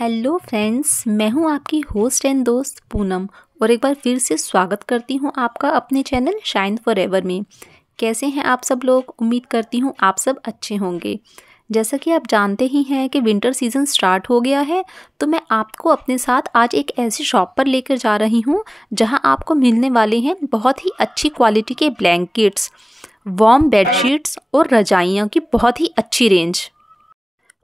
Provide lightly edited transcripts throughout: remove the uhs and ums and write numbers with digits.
Hello friends, मैं हूं आपकी होस्ट एंड दोस्त पूनम और एक बार फिर से स्वागत करती हूं आपका अपने चैनल शाइन फॉरएवर में। कैसे हैं आप सब लोग? उम्मीद करती हूं आप सब अच्छे होंगे। जैसा कि आप जानते ही हैं कि विंटर सीज़न स्टार्ट हो गया है, तो मैं आपको अपने साथ आज एक ऐसी शॉप पर लेकर जा रही हूं जहां आपको मिलने वाले हैं बहुत ही अच्छी क्वालिटी के ब्लैंकेट्स, वार्म बेडशीट्स और रजाइयों की बहुत ही अच्छी रेंज।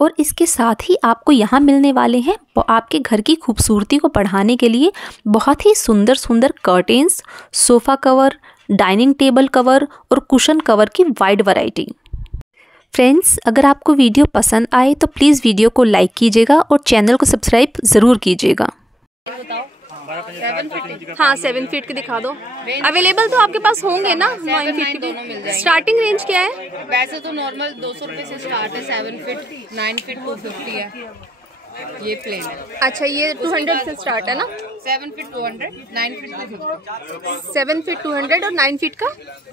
और इसके साथ ही आपको यहाँ मिलने वाले हैं आपके घर की खूबसूरती को बढ़ाने के लिए बहुत ही सुंदर सुंदर curtains, sofa cover, dining table cover और कुशन कवर की वाइड वैरायटी। फ्रेंड्स, अगर आपको वीडियो पसंद आए तो प्लीज़ वीडियो को लाइक कीजिएगा और चैनल को सब्सक्राइब ज़रूर कीजिएगा। हाँ, 7 फीट के दिखा दो। अवेलेबल तो आपके पास होंगे ना? 9 फीट के दोनों मिल जाएंगे। स्टार्टिंग रेंज क्या है? वैसे तो नॉर्मल 200 रुपए से स्टार्ट है। 7 फीट, 9 फीट 250 है। ये प्लेन है। अच्छा, ये 200 से स्टार्ट है ना? 7 फीट 200, 9 फीट 250। 7 फीट 200 और 9 फीट का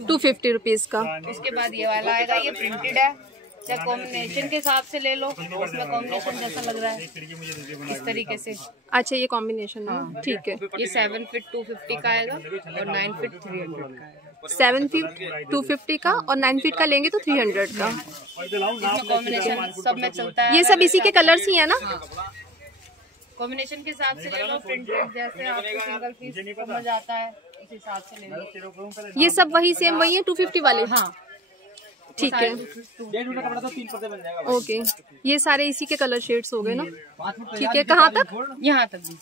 250 रुपीज का। उसके बाद ये वाला आएगा, ये प्रिंटेड है। चाहे कॉम्बिनेशन के हिसाब से ले लो, उसमें कॉम्बिनेशन जैसा लग रहा है इस तरीके से। अच्छा, ये कॉम्बिनेशन है, ठीक है। ये 7 फीट 250 का आएगा और 9 फीट 300 का आएगा। 7 फीट 250 का और 9 फीट का लेंगे तो 300 का। इसमें कॉम्बिनेशन सब में चलता है। ये सब इसी के कलर्स ही है ना? कॉम्बिनेशन के हिसाब से ले लो। प्रिंटेड जैसे आपको सिंगल पीस समझ आता है उस हिसाब से ले लो। ये सब वही सेम वही है 250 वाले? हाँ, ठीक है, ओके। ये सारे इसी के कलर शेड्स हो गए ना? ठीक है, कहाँ तक? यहाँ तक भी,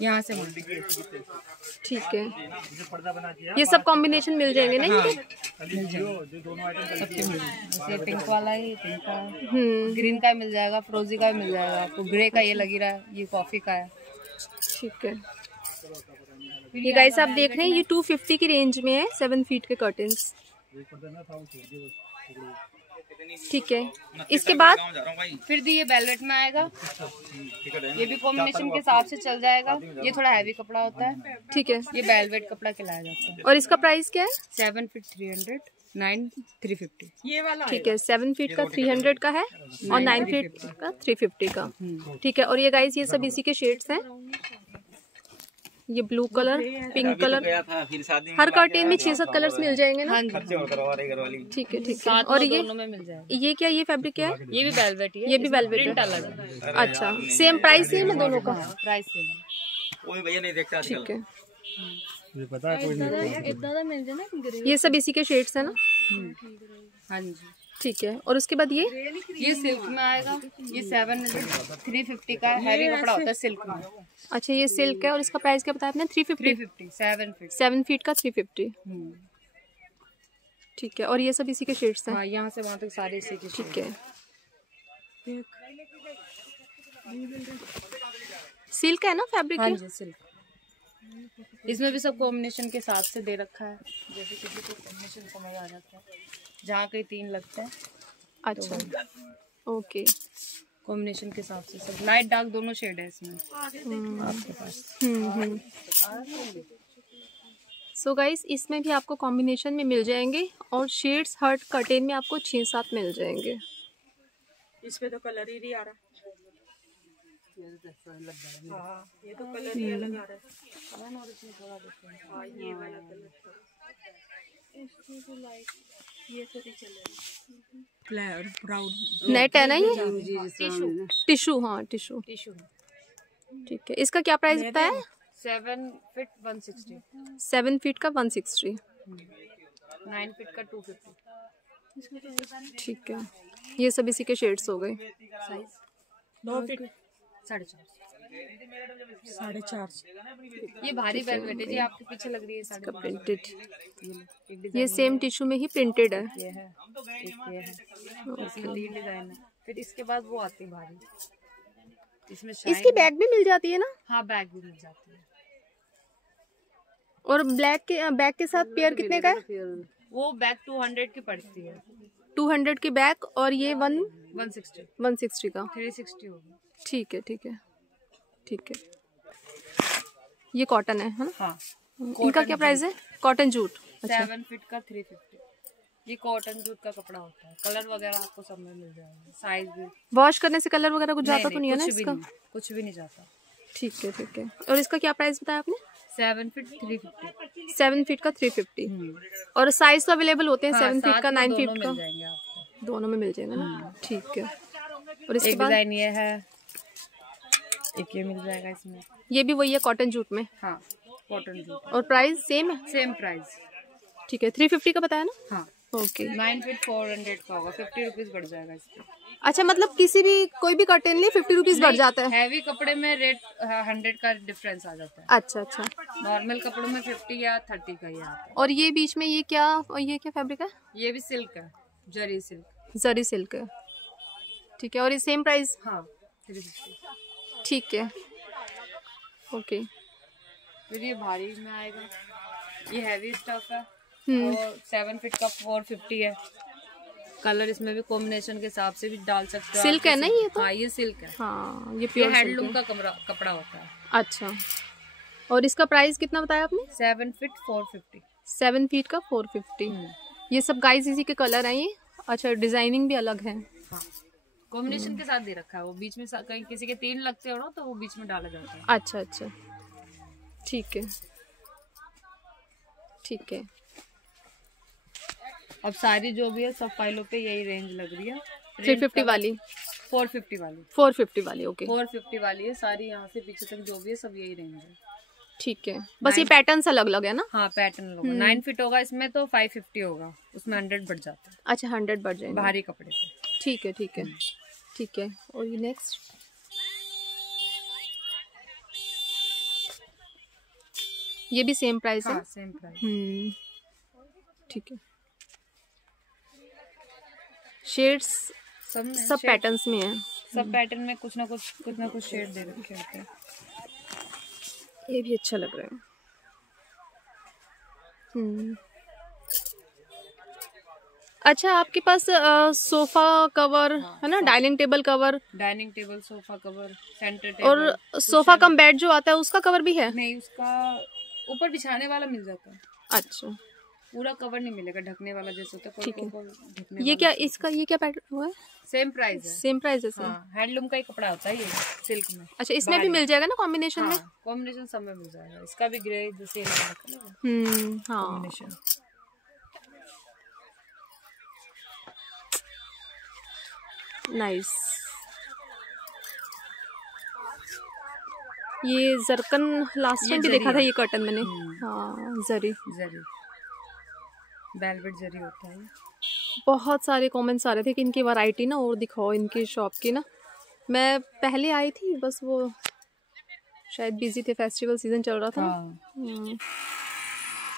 यहाँ से ठीक है। ये सब कॉम्बिनेशन मिल जाएंगे ना? हाँ, ये पिंक वाला है, पिंक का, ग्रीन का मिल जाएगा, फ्रोजी का मिल जाएगा आपको, ग्रे का ये लगी रहा है, ये कॉफी का है। ठीक है, ये गाइस आप देख रहे हैं, ये 250 की रेंज में है 7 फीट के कर्टन्स। ठीक है, इसके बाद फिर ये वेलवेट में आएगा। ये भी कॉम्बिनेशन के हिसाब से चल जाएगा। ये थोड़ा हैवी कपड़ा होता है। ठीक है, ये वेलवेट कपड़ा कहलाया जाता है। और इसका प्राइस क्या है? 7 फीट 300, 9 350। ये वाला ठीक है, 7 फीट का 300 का है और 9 फीट का 350 का। ठीक है, और ये गाइस ये सब इसी के शेड्स हैं। ये ब्लू कलर, पिंक कलर, हर कर्टेन में 6-7 कलर्स मिल जाएंगे ना? ठीक है, ठीक है। और ये क्या, ये फैब्रिक क्या है? ये भी वेलवेट है। ये भी वेलवेट है। अलग है। अच्छा, सेम प्राइस है ना दोनों का? Price same. कोई भैया नहीं देखता। ठीक है, ये पता है कोई नहीं। ये सब इसी के शेड्स है ना? हाँ जी, ठीक है। और उसके बाद ये सिल्क में आएगा। ये 350 का है। हैवी कपड़ा होता है सिल्क में। अच्छा, ये सिल्क है और इसका प्राइस क्या बताया आपने? 350। 7 फीट का 350। ठीक है, और ये सब इसी के शेड्स हैं? हाँ, यहाँ से वहाँ तक सारे इसी के। ठीक है, सिल्क है ना फैब्रिक? हाँ जी, सिल्क। इसमें भी सब कॉम्बिनेशन के साथ से दे रखा है। जैसे किसी को कॉम्बिनेशन समझ आ जाता है, जहाँ कहीं 3 लगते हैं। अच्छा, ओके। कॉम्बिनेशन के हिसाब से सब लाइट डार्क दोनों शेड है इसमें आपके पास। सो गाइस, इसमें भी आपको कॉम्बिनेशन में मिल जाएंगे और शेड्स हर कर्टेन में आपको 6-7 मिल जाएंगे। इसमें तो कलर ही नहीं आ रहा। हाँ, ये तो कलर ही अलग आ रहा है। हाँ, ये वाला कलर ये तो नहीं चलेगा। ब्राउन नेट है ना ये? टिश्यू, हाँ टिश्यू। ठीक है, इसका क्या प्राइस बताया है? 7 फीट 160। 7 फीट का 160। 9 फीट का 250। ठीक है, ये सब इसी के शेड्स हो गए। Size 9 feet 4.5। ये भारी वेलवेट है जी, आपके पीछे लग रही है। इसका प्रिंटेड, ये सेम टिश्यू में ही प्रिंटेड है। ये है, एक ये है। इसमें 3 डिजाइन है। फिर इसके बाद वो आती है भारी, इसमें इसकी बैग भी मिल जाती है ना? हाँ, बैग भी मिल जाती है। और ब्लैक के बैग के साथ पेयर कितने का है? वो बैग 200 की पड़ती है। 200 की बैग और ये 160 का 360 होगी। ठीक है, ठीक है, ठीक है। ये कॉटन है ना? हाँ। इनका क्या प्राइस है? Cotton jute. अच्छा, 7 फीट का 350। ये कॉटन जूट का कपड़ा होता है, कलर वगैरह आपको सब में मिल जाएगा, साइज भी। वॉश करने से कलर वगैरह कुछ जाता तो नहीं है ना इसका? कुछ भी नहीं जाता। ठीक है ठीक है। और इसका क्या प्राइस बताया आपने? 7 फीट 350। 7 फीट का 350। और साइज तो अवेलेबल होते हैं? 7 फीट का 9 फीट का मिल जाएंगे आपको, दोनों में मिल जाएंगे ना? ठीक है। और इसके एक बाद डिजाइन ये है, एक ये मिल जाएगा इसमें। ये भी वही है कॉटन जूट में? हाँ कॉटन जूट। और प्राइस सेम है? Same price. ठीक है। 350 का बताया ना? हाँ ओके। 9 फीट 400 का होगा, 50 रुपीज बढ़ जाएगा इस पे। अच्छा, मतलब किसी भी कोई भी कर्टेन ले 50 रुपीज बढ़ जाता है? हैवी कपड़े में रेट 100 का डिफरेंस आ जाता है। अच्छा अच्छा। नॉर्मल कपड़ों में 50 या 30 का ही आता है। और ये बीच में ये क्या फैब्रिक है? ये भी सिल्क है, जरी सिल्क। जरी सिल्क है। ठीक है। और ये सेम प्राइस? हाँ 350। ठीक है ओके। फिर ये भारी में आएगा, ये हैवी स्टफ है और 7 फीट का 450 है। कलर इसमें भी कॉम्बिनेशन के हिसाब से भी डाल सकते हो। सिल्क है ना ये तो? हाँ ये सिल्क है। हाँ ये ये प्योर हैंडलूम का कपड़ा होता है। अच्छा। और इसका प्राइस कितना बताया आपने? 7 फीट 450। 7 फीट का 450। ये सब गाइस इसी के कलर हैं ये? अच्छा, डिजाइनिंग भी अलग है? हाँ कॉम्बिनेशन के साथ दे रखा है वो, बीच में कहीं किसी के 3 लगते हो ना तो वो बीच में डाला जाता है। अच्छा अच्छा ठीक है ठीक है। अब सारी जो भी है सब फाइलों पे यही रेंज लग रही है। 350 वाली? 450 वाली। 450 वाली ओके। 450 वाली है सारी, यहाँ से पीछे तक जो भी है सब यही रेंज है। ठीक है। बस ये पैटर्न अलग अलग है ना? हाँ पैटर्न होगा। 9 फीट होगा इसमें तो 550 होगा, उसमें 100 बढ़ जाता है। अच्छा 100 बढ़ जाएगा भारी कपड़े पे। ठीक है ठीक है ठीक है। और ये नेक्स्ट ये भी सेम प्राइस है? हाँ सेम प्राइस। ठीक है। शेड्स सब पैटर्न्स में है? सब पैटर्न में कुछ ना कुछ शेड दे रखे होते हैं। ये भी अच्छा लग रहा है। अच्छा, आपके पास सोफा कवर है ना? Dining table cover? Dining table, sofa cover, centre table. और सोफा कम बेड जो आता है उसका कवर भी है? नहीं, उसका ऊपर बिछाने वाला मिल जाता है। अच्छा, पूरा कवर नहीं मिलेगा, ढकने वाला जैसे होता है। ठीक है। ये क्या इसका ये क्या पैटर्न हुआ है? सेम प्राइस है। सेम प्राइस है? हाँ, हैंडलूम का ही कपड़ा होता है ये, सिल्क में। अच्छा, इसमें भी मिल जाएगा ना कॉम्बिनेशन में? कॉम्बिनेशन सब में मिल जाएगा। इसका भी ग्रे जैसे कॉम्बिनेशन। नाइस। ये जरकन लास्ट टाइम भी देखा था ये कर्टन मैंने। हाँ जरी वेलवेट जरी होता है। बहुत सारे कमेंट्स आ रहे थे कि इनकी वैरायटी ना और दिखाओ इनकी शॉप की ना। मैं पहले आई थी, बस वो शायद बिजी थे, फेस्टिवल सीजन चल रहा था।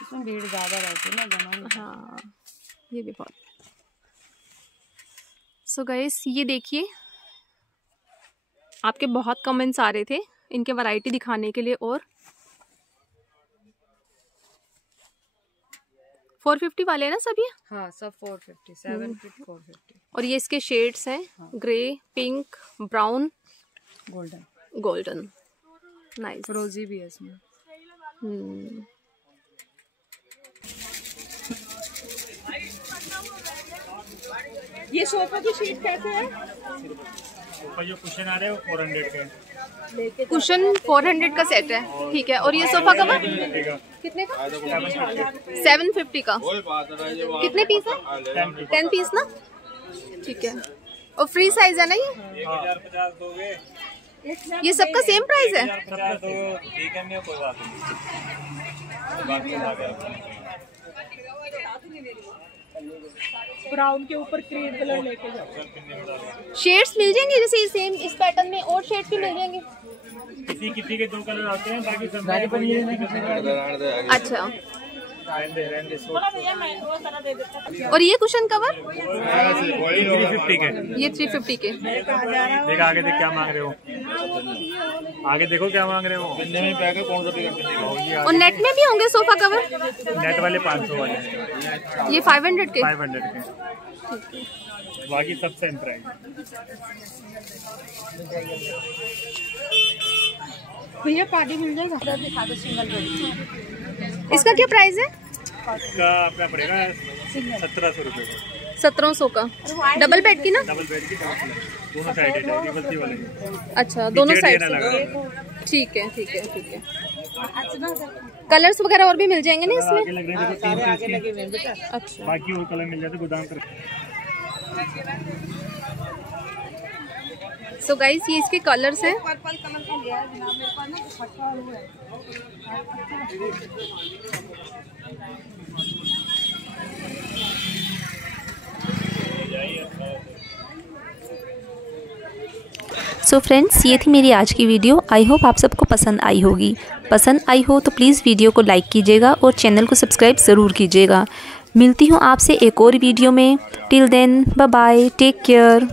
इसमें भीड़ ज़्यादा रहती है ना, जमा। हाँ ये भी बहुत। सो गाइस ये देखिए, आपके बहुत कमेंट्स आ रहे थे इनके वैरायटी दिखाने के लिए। और 450 वाले हैं ना सब ये? हाँ सब 450, 7 फीट 450। और ये इसके शेड्स हैं, grey, pink, brown, golden. Nice. रोजी भी है इसमें। ये सोफा की शीट कैसे है? ऊपर जो कुशन आ रहे हैं वो 400 के। कुशन 400 का सेट है, ठीक है। और ये सोफा कवर कितने का? 750 का। कितने पीस है? 10 पीस ना, ठीक है। और फ्री साइज है ना ये? 1050 दोगे? ये सबका सेम प्राइस है? ठीक है, मैं कोई बात नहीं। ब्राउन के ऊपर क्रीम कलर लेके जाओ। शेड्स मिल जाएंगे जैसे सेम इस पैटर्न में, और शेड्स भी मिल जाएंगे? किसी के 2 कलर आते हैं, बाकी सब। अच्छा। और ये कुशन कवर 350 के। ये 350 के। देख आगे देख क्या मांग रहे हो, आगे देखो क्या मांग रहे हो। में पैक है, कौन सा टिकट? और नेट में भी होंगे सोफा कवर? नेट वाले 500 वाले, ये 500 के। 500 के, बाकी सब सेम प्राइस। भैया पार्टी मिल जाएगा? इसका क्या प्राइस है? इसका अपना पड़ेगा 1700 रुपये का। 1700 का। डबल बेड की ना? डबल बेड की, दोनों साइड है, रिवर्सी वाले। अच्छा, दोनों साइड से। ठीक है ठीक है ठीक है। कलर्स वगैरह और भी मिल जाएंगे ना इसमें? आगे लग रहे हैं, देखो 3 पीस के। अच्छा, बाकी और कलर मिल जाते गोदाम पर। सो गाइस ये इसके कलर्स हैं। पर्पल कलर का लिया है जनाब, मेरे पास ना दुपट्टा वो है। सो फ्रेंड्स, ये थी मेरी आज की वीडियो। आई होप आप सबको पसंद आई होगी। पसंद आई हो तो प्लीज़ वीडियो को लाइक कीजिएगा और चैनल को सब्सक्राइब ज़रूर कीजिएगा। मिलती हूँ आपसे एक और वीडियो में। Till then, bye bye, take care.